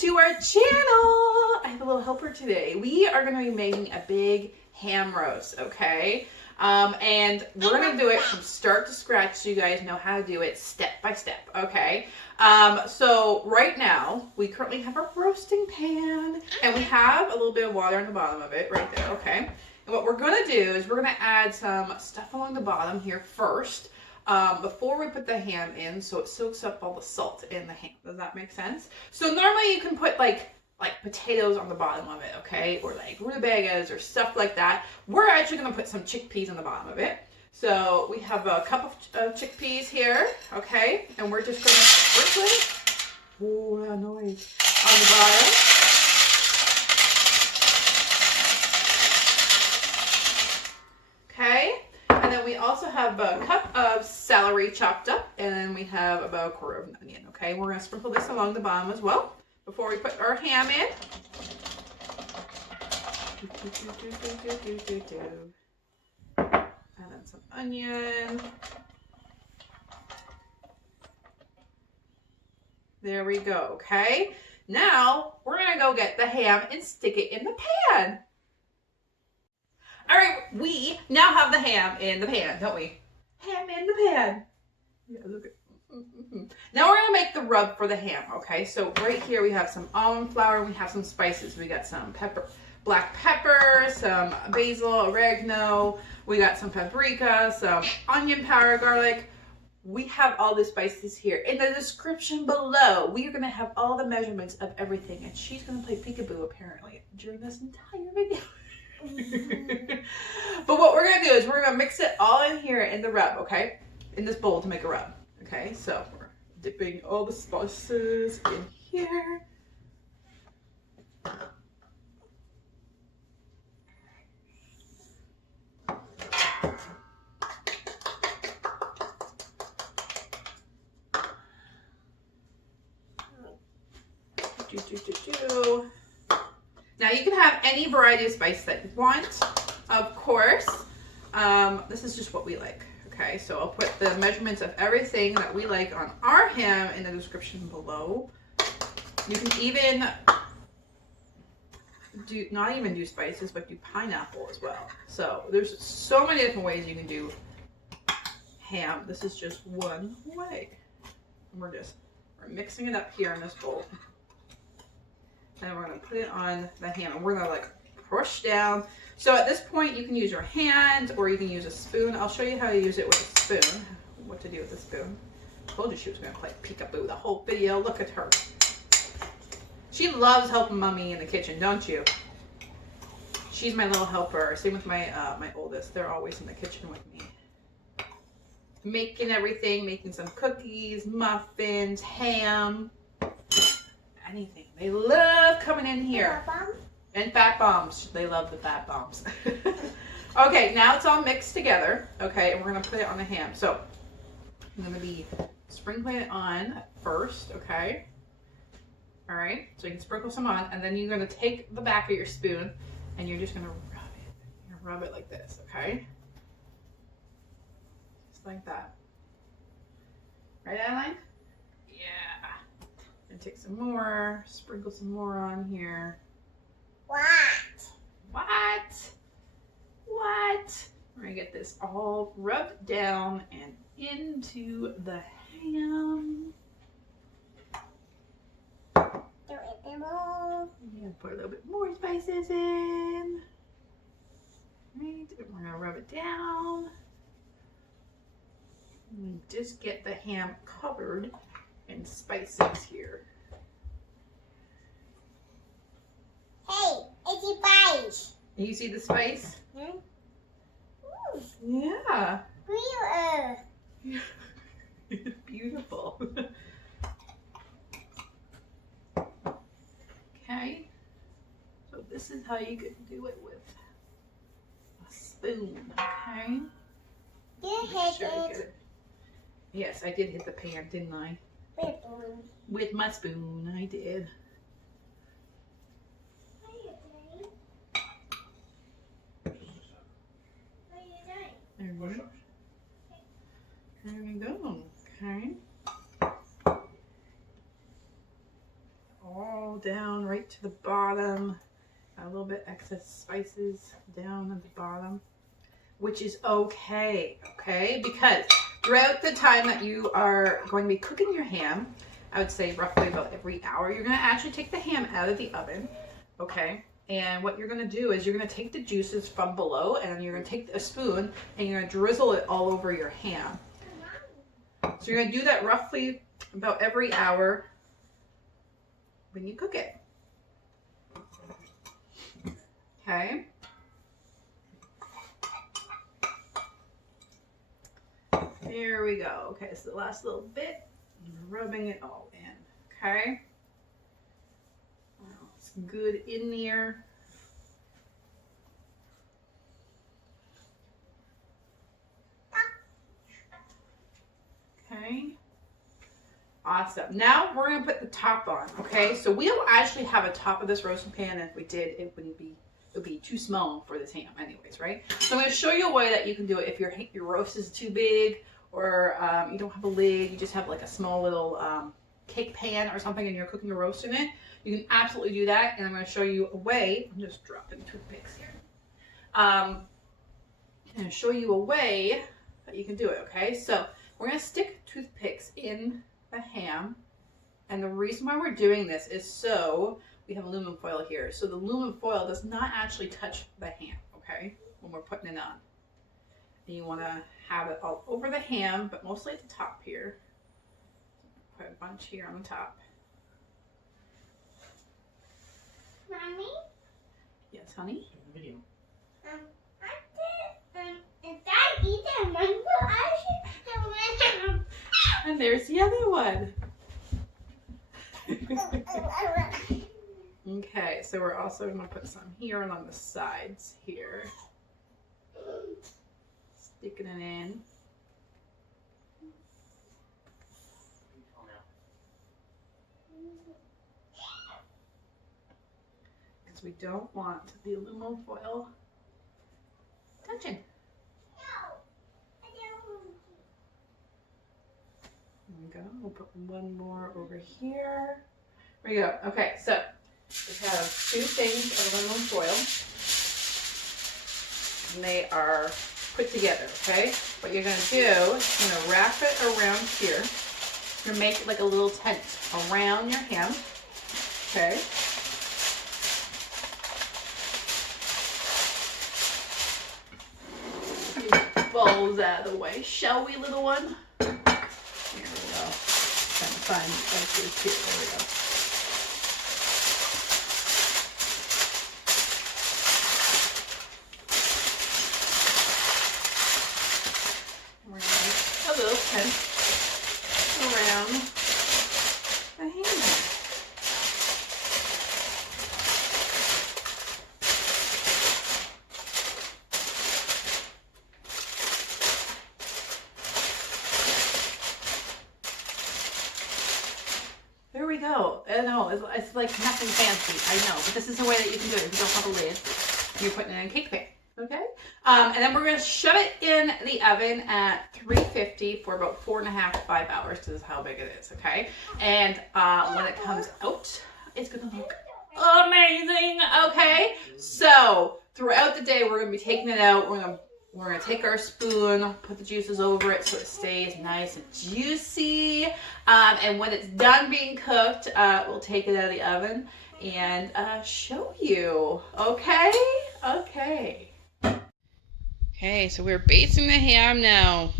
to our channel. I have a little helper today. We are going to be making a big ham roast, okay? And we're going to do it from start to scratch so you guys know how to do it step by step, okay? So right now, we currently have our roasting pan, and we have a little bit of water on the bottom of it right there, okay? And what we're going to do is we're going to add some stuff along the bottom here first. Before we put the ham in, so it soaks up all the salt in the ham. Does that make sense? So normally you can put like potatoes on the bottom of it, okay? Or like rutabagas or stuff like that. We're actually gonna put some chickpeas on the bottom of it. So we have a cup of chickpeas here, okay? And we're just gonna sprinkle it. Oh, that noise. On the bottom. Okay. And then we also have a cup of celery chopped up, and then we have about a quarter of an onion, okay? We're gonna sprinkle this along the bottom as well before we put our ham in. And then some onion. There we go, okay? Now, we're gonna go get the ham and stick it in the pan. All right, we now have the ham in the pan, don't we? Ham in the pan. Yeah, look at. Now we're gonna make the rub for the ham, okay? So right here we have some almond flour, we have some spices. We got some black pepper, some basil, oregano. We got some paprika, some onion powder, garlic. We have all the spices here. In the description below, we are gonna have all the measurements of everything, and she's gonna play peekaboo apparently during this entire video. But what we're gonna do is we're gonna mix it all in here in the rub, okay? In this bowl to make a rub, okay? So we're dipping all the spices in here. Now you can have any variety of spice that you want, of course. This is just what we like, okay? So I'll put the measurements of everything that we like on our ham in the description below. You can even not even do spices, but do pineapple as well. So there's so many different ways you can do ham. This is just one way. And we're mixing it up here in this bowl. And we're gonna put it on the ham, and we're gonna like push down. So at this point, you can use your hand or you can use a spoon. I'll show you how to use it with a spoon. What to do with a spoon. I told you she was gonna play peekaboo the whole video. Look at her. She loves helping mommy in the kitchen, don't you? She's my little helper. Same with my my oldest. They're always in the kitchen with me, making everything, making some cookies, muffins, ham. Anything. They love coming in here. And fat bombs. They love the fat bombs. Okay, now it's all mixed together. Okay, and we're going to put it on the ham. So I'm going to be sprinkling it on first. Okay. All right. So you can sprinkle some on, and then you're going to take the back of your spoon and you're just going to rub it. You're going to rub it like this. Okay. Just like that. Right, Adeline? And take some more, sprinkle some more on here. What? We're gonna get this all rubbed down and into the ham. Yeah, put a little bit more spices in. Right, and we're gonna rub it down. And just get the ham covered in spices here. Hey, it's a spice. You see the spice? Hmm? Yeah. Real. Beautiful. Okay. So this is how you could do it with a spoon. Okay. You Make hit sure to it. get it. Yes, I did hit the pan, didn't I? With With my spoon, I did. There we go. There we go. Okay. All down right to the bottom. Got a little bit excess spices down at the bottom, which is okay, because throughout the time that you are going to be cooking your ham, I would say roughly about every hour, you're going to actually take the ham out of the oven, okay? And what you're going to do is you're going to take the juices from below and you're going to take a spoon and you're going to drizzle it all over your ham. So you're going to do that roughly about every hour when you cook it. Okay. There we go. Okay, so the last little bit, rubbing it all in. Okay. It's good in there. Okay. Awesome. Now we're going to put the top on. Okay. So we don't actually have a top of this roasting pan. If we did, it would be too small for this ham anyways, right? So I'm going to show you a way that you can do it if your roast is too big, or you don't have a lid, you just have like a small little cake pan or something and you're cooking a roast in it. You can absolutely do that, and I'm going to show you a way. I'm just dropping toothpicks here. I'm going to show you a way that you can do it, okay? So we're going to stick toothpicks in the ham, and the reason why we're doing this is so we have aluminum foil here. So the aluminum foil does not actually touch the ham, okay, when we're putting it on. And you want to have it all over the ham, but mostly at the top here. Put a bunch here on the top. Mommy? Yes, honey? Video. If I eat a mango, I should have And there's the other one. Okay, so we're also going to put some here along the sides here. Sticking it in. Because we don't want the aluminum foil touching. There we go. We'll put one more over here. There we go. Okay, so we have 2 things of aluminum foil. And they are put together, okay? What you're going to do is you're going to wrap it around here. You're going to make it like a little tent around your ham, okay? Balls out of the way, shall we, little one? Here we go. Trying to find this here. There we go. And we're gonna make a little tent around the ham. There we go. I know, it's like nothing fancy, I know, but this is the way that you can do it if you don't have a lid. You're putting it in a cake pan, okay? And then we're going to shove it in the oven at 350 for about 4.5 to 5 hours. This is how big it is, okay? And when it comes out, it's going to look amazing, okay? So throughout the day, we're going to be taking it out. We're going to take our spoon, put the juices over it so it stays nice and juicy. And when it's done being cooked, we'll take it out of the oven and show you. Okay? Okay. Okay, so we're basting the ham now.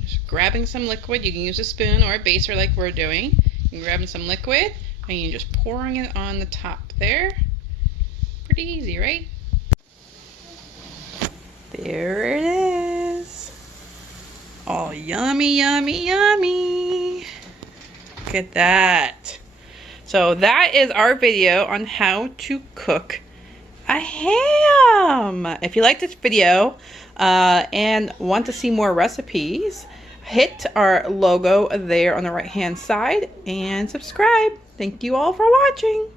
Just grabbing some liquid. You can use a spoon or a baster like we're doing. You're grabbing some liquid and you're just pouring it on the top there. Pretty easy, right? There it is. All yummy, yummy, yummy. Look at that. So that is our video on how to cook a ham. If you like this video and want to see more recipes, hit our logo there on the right hand side and subscribe. Thank you all for watching.